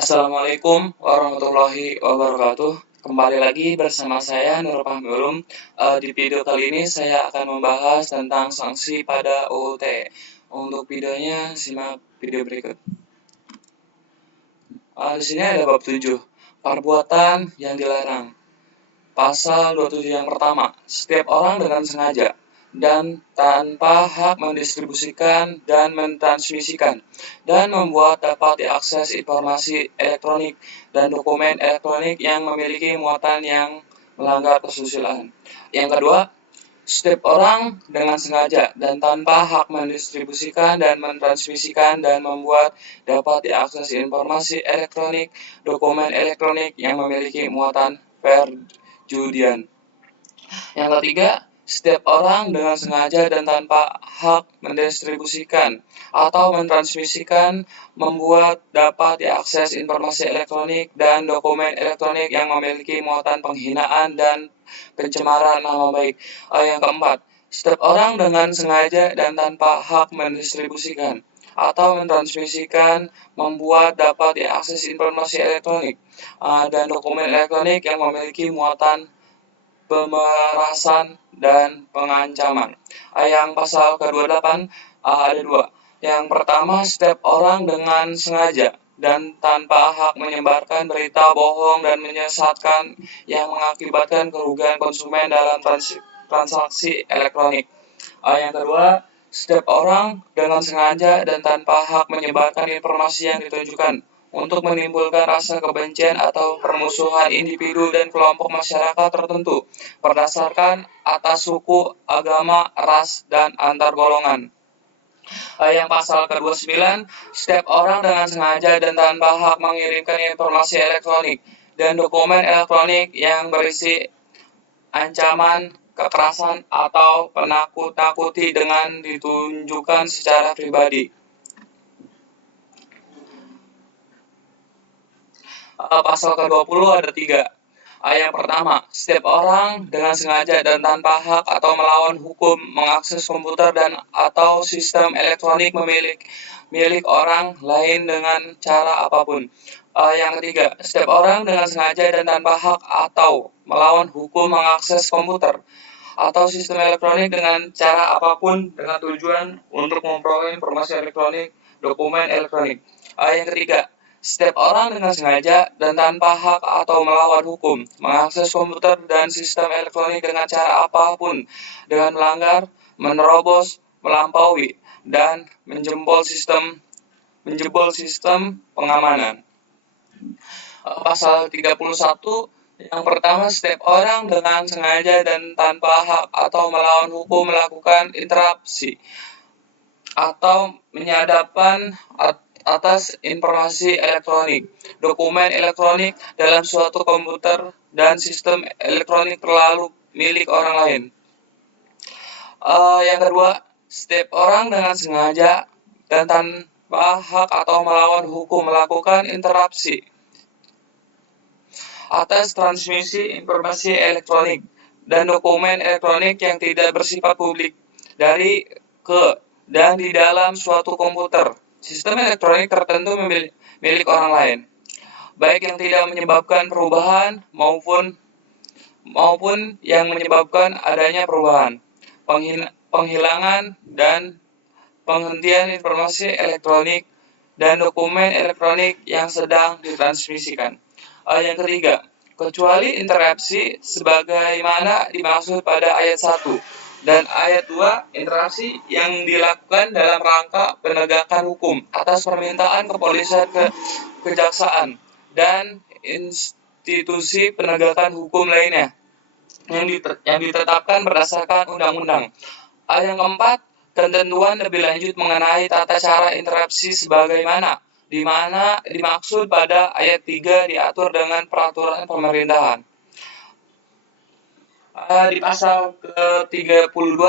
Assalamualaikum warahmatullahi wabarakatuh. Kembali lagi bersama saya Nur Fahmi Ulum. Di video kali ini saya akan membahas tentang sanksi pada UUT. Untuk videonya simak video berikut. Di sini ada bab 7, perbuatan yang dilarang. Pasal 27 yang pertama, setiap orang dengan sengaja dan tanpa hak mendistribusikan dan mentransmisikan dan membuat dapat diakses informasi elektronik dan dokumen elektronik yang memiliki muatan yang melanggar kesusilaan. Yang kedua, setiap orang dengan sengaja dan tanpa hak mendistribusikan dan mentransmisikan dan membuat dapat diakses informasi elektronik, dokumen elektronik yang memiliki muatan perjudian. Yang ketiga, setiap orang dengan sengaja dan tanpa hak mendistribusikan atau mentransmisikan, membuat dapat diakses informasi elektronik dan dokumen elektronik yang memiliki muatan penghinaan dan pencemaran nama baik. Yang keempat, setiap orang dengan sengaja dan tanpa hak mendistribusikan atau mentransmisikan, membuat dapat diakses informasi elektronik dan dokumen elektronik yang memiliki muatan pemerasan dan pengancaman. Yang pasal ke-28 ada dua. Yang pertama, setiap orang dengan sengaja dan tanpa hak menyebarkan berita bohong dan menyesatkan yang mengakibatkan kerugian konsumen dalam transaksi elektronik. Yang kedua, setiap orang dengan sengaja dan tanpa hak menyebarkan informasi yang ditujukan untuk menimbulkan rasa kebencian atau permusuhan individu dan kelompok masyarakat tertentu berdasarkan atas suku, agama, ras, dan antar golongan. Yang pasal ke-29, setiap orang dengan sengaja dan tanpa hak mengirimkan informasi elektronik dan dokumen elektronik yang berisi ancaman, kekerasan, atau penakut-nakuti dengan ditunjukkan secara pribadi. Pasal ke-20 ada 3. Yang pertama, setiap orang dengan sengaja dan tanpa hak atau melawan hukum mengakses komputer dan atau sistem elektronik milik orang lain dengan cara apapun. Yang ketiga, setiap orang dengan sengaja dan tanpa hak atau melawan hukum mengakses komputer atau sistem elektronik dengan cara apapun dengan tujuan untuk memperoleh informasi elektronik, dokumen elektronik. Yang ketiga, setiap orang dengan sengaja dan tanpa hak atau melawan hukum mengakses komputer dan sistem elektronik dengan cara apapun dengan melanggar, menerobos, melampaui, dan menjebol sistem pengamanan. Pasal 31 yang pertama, setiap orang dengan sengaja dan tanpa hak atau melawan hukum melakukan interupsi atau menyadapkan atas informasi elektronik, dokumen elektronik dalam suatu komputer dan sistem elektronik terlalu milik orang lain. Yang kedua, setiap orang dengan sengaja dan tanpa hak atau melawan hukum melakukan interupsi atas transmisi informasi elektronik dan dokumen elektronik yang tidak bersifat publik dari ke dan di dalam suatu komputer, sistem elektronik tertentu milik orang lain, baik yang tidak menyebabkan perubahan maupun yang menyebabkan adanya perubahan, penghilangan dan penghentian informasi elektronik dan dokumen elektronik yang sedang ditransmisikan. Yang ketiga, kecuali interupsi sebagaimana dimaksud pada ayat 1 dan ayat 2, interupsi yang dilakukan dalam rangka penegakan hukum atas permintaan kepolisian, kejaksaan, dan institusi penegakan hukum lainnya yang ditetapkan berdasarkan undang-undang. Yang keempat, ketentuan lebih lanjut mengenai tata cara interupsi sebagaimana di mana dimaksud pada ayat 3 diatur dengan peraturan pemerintahan. Di pasal ke-32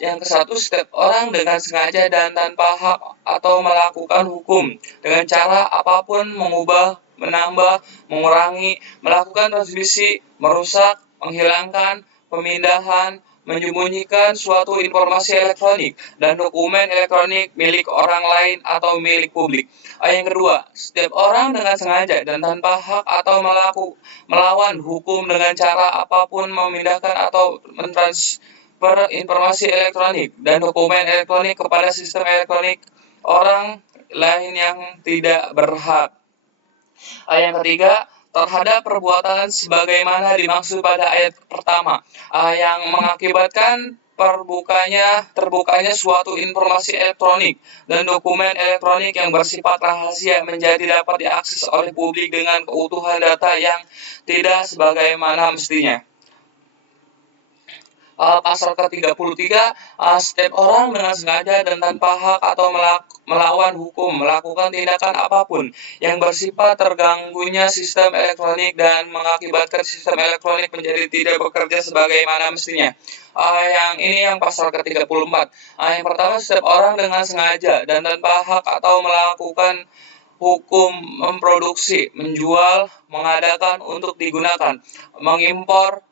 yang ke-1, setiap orang dengan sengaja dan tanpa hak atau melakukan hukum dengan cara apapun mengubah, menambah, mengurangi, melakukan transmisi, merusak, menghilangkan, pemindahan, menyembunyikan suatu informasi elektronik dan dokumen elektronik milik orang lain atau milik publik. Yang kedua, setiap orang dengan sengaja dan tanpa hak atau melawan hukum dengan cara apapun memindahkan atau mentransfer informasi elektronik dan dokumen elektronik kepada sistem elektronik orang lain yang tidak berhak. Yang ketiga, terhadap perbuatan sebagaimana dimaksud pada ayat pertama, yang mengakibatkan terbukanya suatu informasi elektronik dan dokumen elektronik yang bersifat rahasia menjadi dapat diakses oleh publik dengan keutuhan data yang tidak sebagaimana mestinya. Pasal ke-33, setiap orang dengan sengaja dan tanpa hak atau melawan hukum melakukan tindakan apapun yang bersifat terganggunya sistem elektronik dan mengakibatkan sistem elektronik menjadi tidak bekerja sebagaimana mestinya. Yang pasal ke-34. Yang pertama, setiap orang dengan sengaja dan tanpa hak atau melakukan hukum memproduksi, menjual, mengadakan untuk digunakan, mengimpor,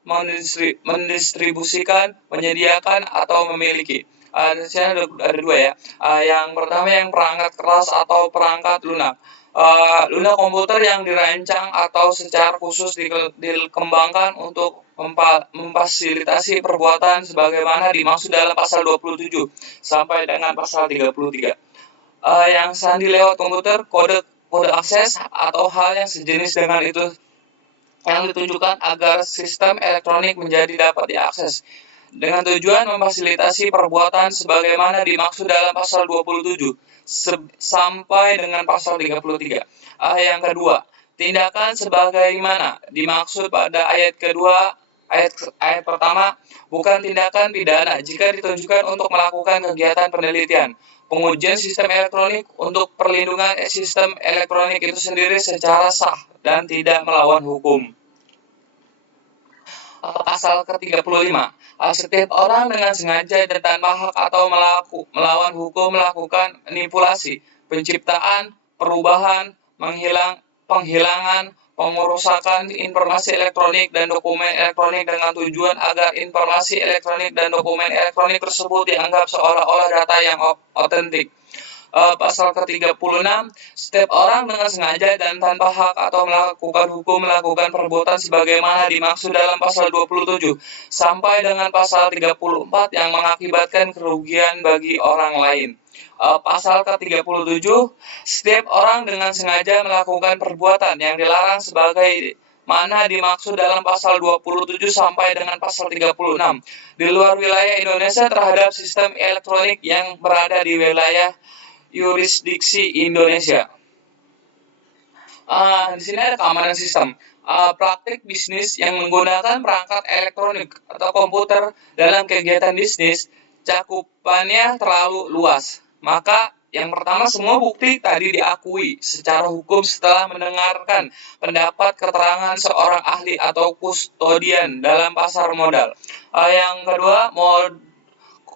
mendistribusikan, menyediakan, atau memiliki. Di sini ada dua ya. Yang pertama yang perangkat keras atau perangkat lunak. Lunak komputer yang dirancang atau secara khusus dikembangkan untuk memfasilitasi perbuatan sebagaimana dimaksud dalam pasal 27 sampai dengan pasal 33. Yang sandi lewat komputer, kode akses atau hal yang sejenis dengan itu yang ditunjukkan agar sistem elektronik menjadi dapat diakses dengan tujuan memfasilitasi perbuatan sebagaimana dimaksud dalam pasal 27 sampai dengan pasal 33. Yang kedua, tindakan sebagaimana dimaksud pada ayat kedua ayat pertama bukan tindakan pidana jika ditunjukkan untuk melakukan kegiatan penelitian, pengujian sistem elektronik untuk perlindungan sistem elektronik itu sendiri secara sah dan tidak melawan hukum. Pasal ke-35. Setiap orang dengan sengaja dan tanpa hak atau melawan hukum melakukan manipulasi, penciptaan, perubahan, penghilangan, pengerusakan informasi elektronik dan dokumen elektronik dengan tujuan agar informasi elektronik dan dokumen elektronik tersebut dianggap seolah-olah data yang otentik. Pasal ke-36, setiap orang dengan sengaja dan tanpa hak atau melakukan perbuatan sebagaimana dimaksud dalam pasal 27 sampai dengan pasal 34 yang mengakibatkan kerugian bagi orang lain. Pasal ke-37, setiap orang dengan sengaja melakukan perbuatan yang dilarang sebagai mana dimaksud dalam pasal 27 sampai dengan pasal 36 di luar wilayah Indonesia terhadap sistem elektronik yang berada di wilayah yurisdiksi Indonesia. Di sini ada keamanan sistem. Praktik bisnis yang menggunakan perangkat elektronik atau komputer dalam kegiatan bisnis cakupannya terlalu luas. Maka yang pertama, semua bukti tadi diakui secara hukum setelah mendengarkan pendapat keterangan seorang ahli atau kustodian dalam pasar modal. Yang kedua,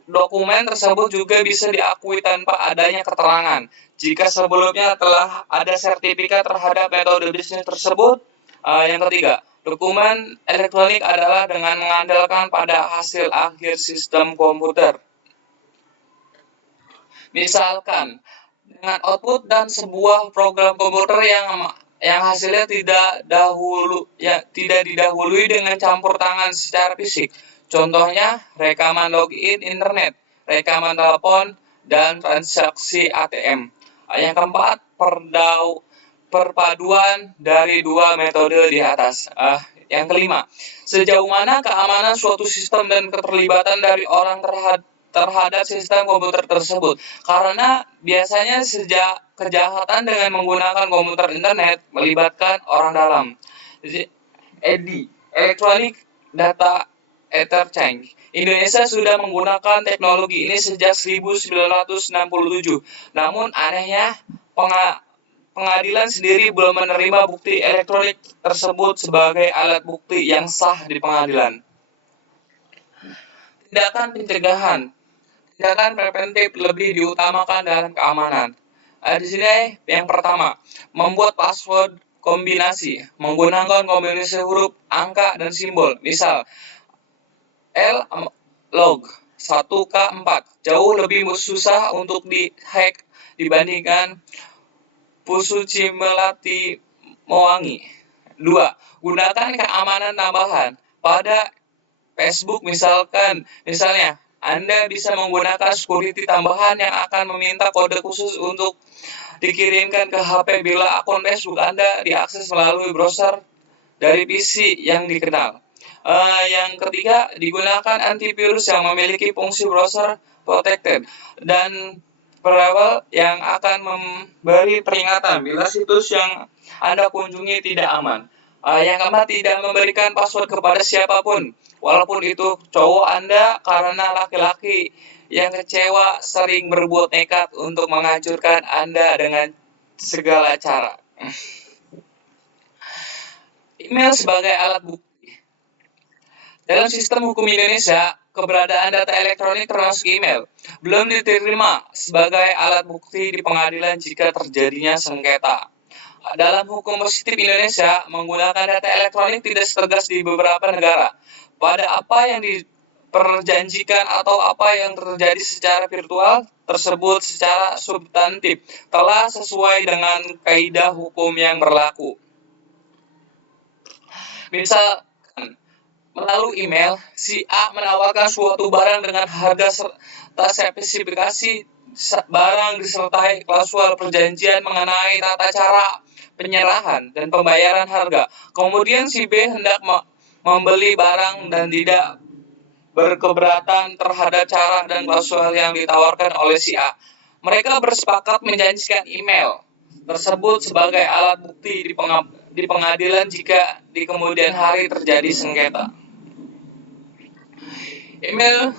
dokumen tersebut juga bisa diakui tanpa adanya keterangan. Jika sebelumnya telah ada sertifikat terhadap metode bisnis tersebut. Yang ketiga, dokumen elektronik adalah dengan mengandalkan pada hasil akhir sistem komputer. Misalkan, dengan output dan sebuah program komputer yang hasilnya tidak didahului dengan campur tangan secara fisik. Contohnya, rekaman login internet, rekaman telepon, dan transaksi ATM. Yang keempat, perpaduan dari dua metode di atas. Yang kelima, sejauh mana keamanan suatu sistem dan keterlibatan dari orang terhadap sistem komputer tersebut. Karena biasanya kejahatan dengan menggunakan komputer internet melibatkan orang dalam. EDI, Electronic Data Interchange. Indonesia sudah menggunakan teknologi ini sejak 1967. Namun anehnya, pengadilan sendiri belum menerima bukti elektronik tersebut sebagai alat bukti yang sah di pengadilan. Tindakan pencegahan. Tindakan preventif lebih diutamakan dalam keamanan. Di sini yang pertama, membuat password kombinasi menggunakan kombinasi huruf, angka, dan simbol. Misal L log 1K4 jauh lebih susah untuk di-hack dibandingkan Pusuci Melati Mewangi. 2. Gunakan keamanan tambahan pada Facebook misalnya Anda bisa menggunakan security tambahan yang akan meminta kode khusus untuk dikirimkan ke HP bila akun Facebook Anda diakses melalui browser dari PC yang dikenal. Yang ketiga, digunakan antivirus yang memiliki fungsi browser protected dan firewall yang akan memberi peringatan bila situs yang Anda kunjungi tidak aman. Yang keempat, tidak memberikan password kepada siapapun, walaupun itu cowok Anda, karena laki-laki yang kecewa sering berbuat nekat untuk menghancurkan Anda dengan segala cara. Email sebagai alat bukti. Dalam sistem hukum Indonesia, keberadaan data elektronik termasuk email belum diterima sebagai alat bukti di pengadilan jika terjadinya sengketa. Dalam hukum positif Indonesia, menggunakan data elektronik tidak setegas di beberapa negara. Pada apa yang diperjanjikan atau apa yang terjadi secara virtual tersebut secara substantif telah sesuai dengan kaidah hukum yang berlaku. Misalkan, melalui email, si A menawarkan suatu barang dengan harga serta spesifikasi barang disertai klausul perjanjian mengenai tata cara penyerahan dan pembayaran harga. Kemudian si B hendak membeli barang dan tidak berkeberatan terhadap cara dan klausul yang ditawarkan oleh si A. Mereka bersepakat menjanjikan email tersebut sebagai alat bukti di pengadilan jika di kemudian hari terjadi sengketa. Email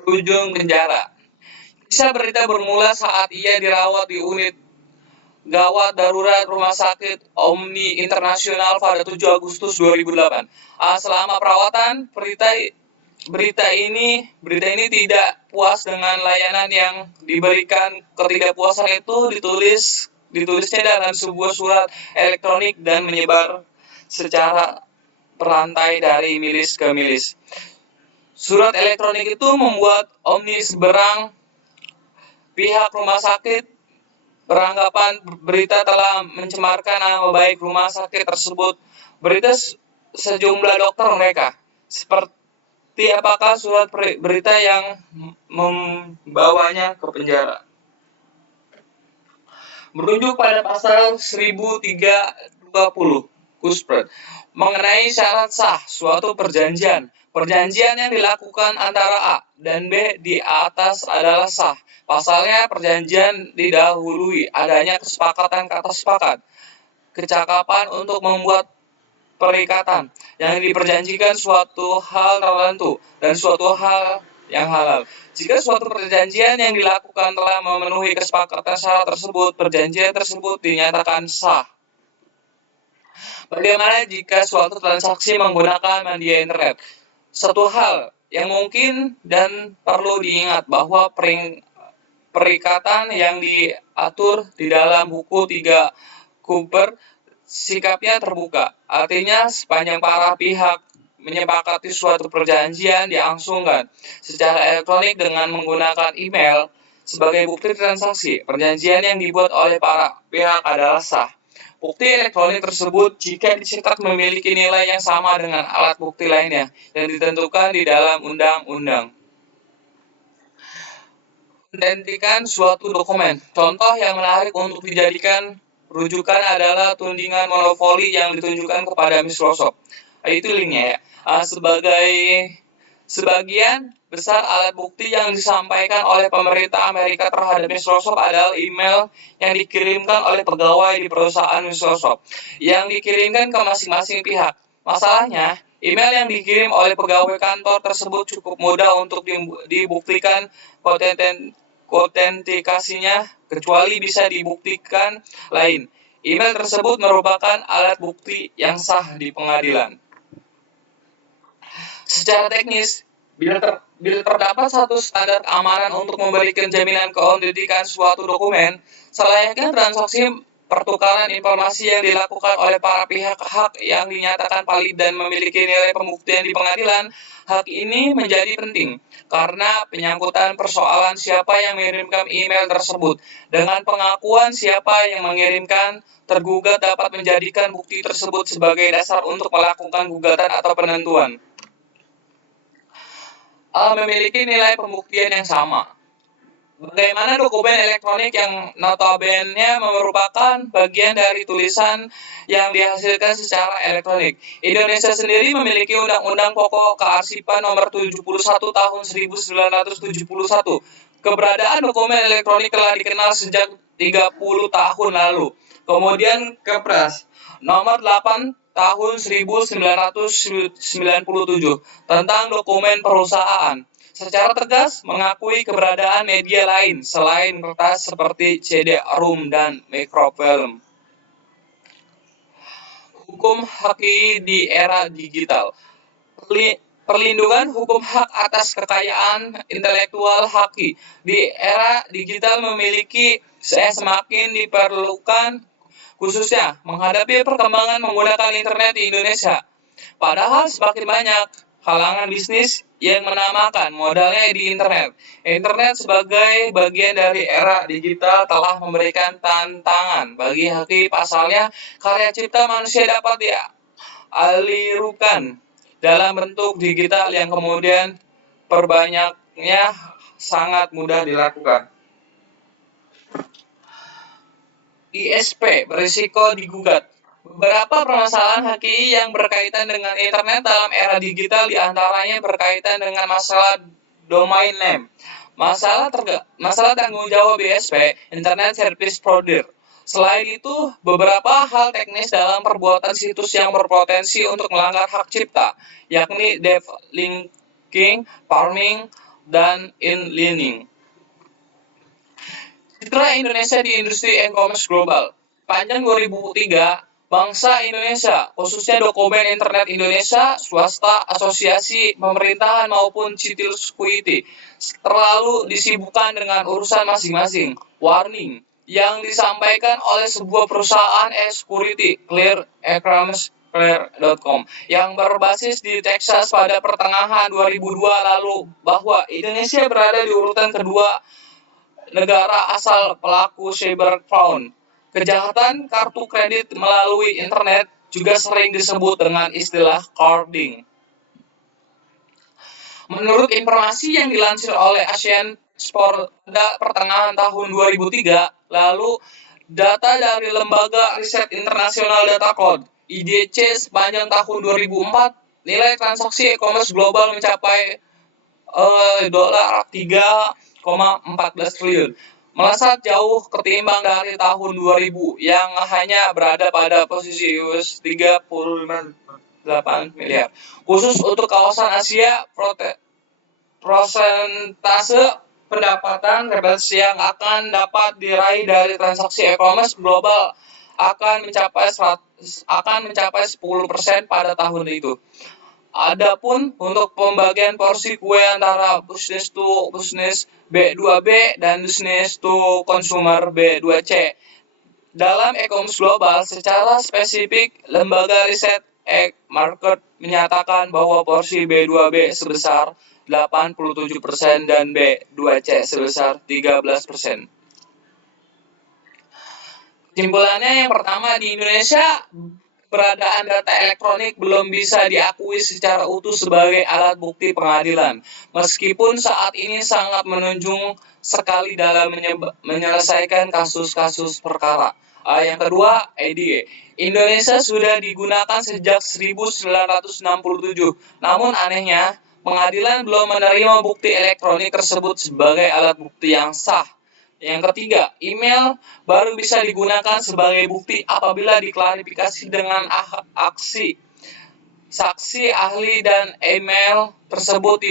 berujung penjara. Kisah berita bermula saat ia dirawat di unit gawat darurat Rumah Sakit Omni Internasional pada 7 Agustus 2008. Selama perawatan, berita ini tidak puas dengan layanan yang diberikan. Ketidakpuasan itu ditulisnya dalam sebuah surat elektronik dan menyebar secara berantai dari milis ke milis. Surat elektronik itu membuat Omni seberang pihak rumah sakit beranggapan berita telah mencemarkan nama baik rumah sakit tersebut. Berita sejumlah dokter mereka. Seperti apakah surat berita yang membawanya ke penjara? Merujuk pada pasal 1320 Kuspret mengenai syarat sah suatu perjanjian. Perjanjian yang dilakukan antara A dan B di atas adalah sah. Pasalnya, perjanjian didahului adanya kesepakatan kata sepakat, kecakapan untuk membuat perikatan yang diperjanjikan suatu hal tertentu dan suatu hal yang halal. Jika suatu perjanjian yang dilakukan telah memenuhi kesepakatan syarat tersebut, perjanjian tersebut dinyatakan sah. Bagaimana jika suatu transaksi menggunakan media internet? Satu hal yang mungkin dan perlu diingat bahwa perikatan yang diatur di dalam buku 3 Cooper sikapnya terbuka. Artinya sepanjang para pihak menyepakati suatu perjanjian dilangsungkan secara elektronik dengan menggunakan email sebagai bukti transaksi, perjanjian yang dibuat oleh para pihak adalah sah. Bukti elektronik tersebut jika dicetak memiliki nilai yang sama dengan alat bukti lainnya yang ditentukan di dalam undang-undang. Mengidentikan suatu dokumen. Contoh yang menarik untuk dijadikan rujukan adalah tudingan monopoli yang ditunjukkan kepada Microsoft. Itu linknya ya. Sebagian besar alat bukti yang disampaikan oleh pemerintah Amerika terhadap Microsoft adalah email yang dikirimkan oleh pegawai di perusahaan Microsoft yang dikirimkan ke masing-masing pihak. Masalahnya, email yang dikirim oleh pegawai kantor tersebut cukup mudah untuk dibuktikan autentikasinya, kecuali bisa dibuktikan lain. Email tersebut merupakan alat bukti yang sah di pengadilan. Secara teknis, bila terdapat satu standar keamanan untuk memberikan jaminan keautentikan suatu dokumen, selayaknya transaksi pertukaran informasi yang dilakukan oleh para pihak hak yang dinyatakan valid dan memiliki nilai pembuktian di pengadilan. Hak ini menjadi penting karena penyangkutan persoalan siapa yang mengirimkan email tersebut. Dengan pengakuan siapa yang mengirimkan, tergugat dapat menjadikan bukti tersebut sebagai dasar untuk melakukan gugatan atau penentuan. Memiliki nilai pembuktian yang sama. Bagaimana dokumen elektronik yang notabene merupakan bagian dari tulisan yang dihasilkan secara elektronik. Indonesia sendiri memiliki Undang-Undang Pokok Kearsipan Nomor 71 Tahun 1971. Keberadaan dokumen elektronik telah dikenal sejak 30 tahun lalu. Kemudian Kepres Nomor 8 Tahun 1997 tentang dokumen perusahaan secara tegas mengakui keberadaan media lain selain kertas seperti CD-ROM dan microfilm. Hukum hak di era digital. Perlindungan hukum hak atas kekayaan intelektual hak di era digital semakin diperlukan, khususnya menghadapi perkembangan menggunakan internet di Indonesia. Padahal semakin banyak kalangan bisnis yang menamakan modalnya di internet. Internet sebagai bagian dari era digital telah memberikan tantangan bagi haki. Pasalnya, karya cipta manusia dapat dialirukan dalam bentuk digital yang kemudian perbanyaknya sangat mudah dilakukan. ISP berisiko digugat. Beberapa permasalahan haki yang berkaitan dengan internet dalam era digital diantaranya berkaitan dengan masalah domain name, masalah tanggung jawab ISP, Internet Service Provider. Selain itu, beberapa hal teknis dalam perbuatan situs yang berpotensi untuk melanggar hak cipta, yakni deep-linking, farming, dan inlining. Citra Indonesia di industri e-commerce global. Panjang 2003, bangsa Indonesia, khususnya dokumen internet Indonesia, swasta, asosiasi, pemerintahan maupun civil society, terlalu disibukkan dengan urusan masing-masing. Warning yang disampaikan oleh sebuah perusahaan e-security, Clear.com, yang berbasis di Texas pada pertengahan 2002 lalu bahwa Indonesia berada di urutan kedua negara asal pelaku cybercrime. Kejahatan kartu kredit melalui internet juga sering disebut dengan istilah carding. Menurut informasi yang dilansir oleh Asian Sport pada pertengahan tahun 2003 lalu, data dari Lembaga Riset Internasional Datacloud (IDC) sepanjang tahun 2004, nilai transaksi e-commerce global mencapai $3,14 triliun, melesat jauh ketimbang dari tahun 2000 yang hanya berada pada posisi $35,8 miliar. Khusus untuk kawasan Asia, prosentase pendapatan yang akan dapat diraih dari transaksi e-commerce global akan mencapai 10% pada tahun itu. Adapun untuk pembagian porsi kue antara business to business B2B dan business to consumer B2C dalam e-commerce global, secara spesifik, lembaga riset e-market menyatakan bahwa porsi B2B sebesar 87% dan B2C sebesar 13%. Kesimpulannya, yang pertama, di Indonesia keberadaan data elektronik belum bisa diakui secara utuh sebagai alat bukti pengadilan, meskipun saat ini sangat menunjang sekali dalam menyelesaikan kasus-kasus perkara. Yang kedua, EDA. Indonesia sudah digunakan sejak 1967, namun anehnya, pengadilan belum menerima bukti elektronik tersebut sebagai alat bukti yang sah. Yang ketiga, email baru bisa digunakan sebagai bukti apabila diklarifikasi dengan saksi ahli dan email tersebut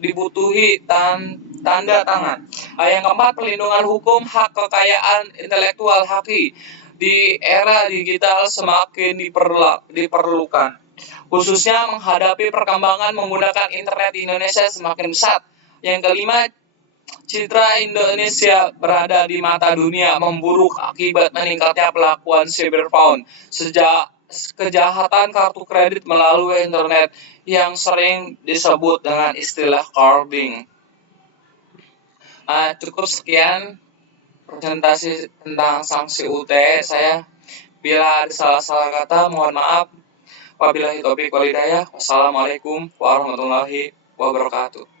dibutuhi tanda tangan. Yang keempat, perlindungan hukum hak kekayaan intelektual haki di era digital semakin diperlukan, khususnya menghadapi perkembangan menggunakan internet di Indonesia semakin pesat. Yang kelima, Citra Indonesia berada di mata dunia memburuk akibat meningkatnya pelakuan cyberfraud. Sejak kejahatan kartu kredit melalui internet yang sering disebut dengan istilah carding. Cukup sekian presentasi tentang sanksi UTE saya. Bila ada salah-salah kata, mohon maaf. Wabillahi taufiq walhidayah. Wassalamualaikum warahmatullahi wabarakatuh.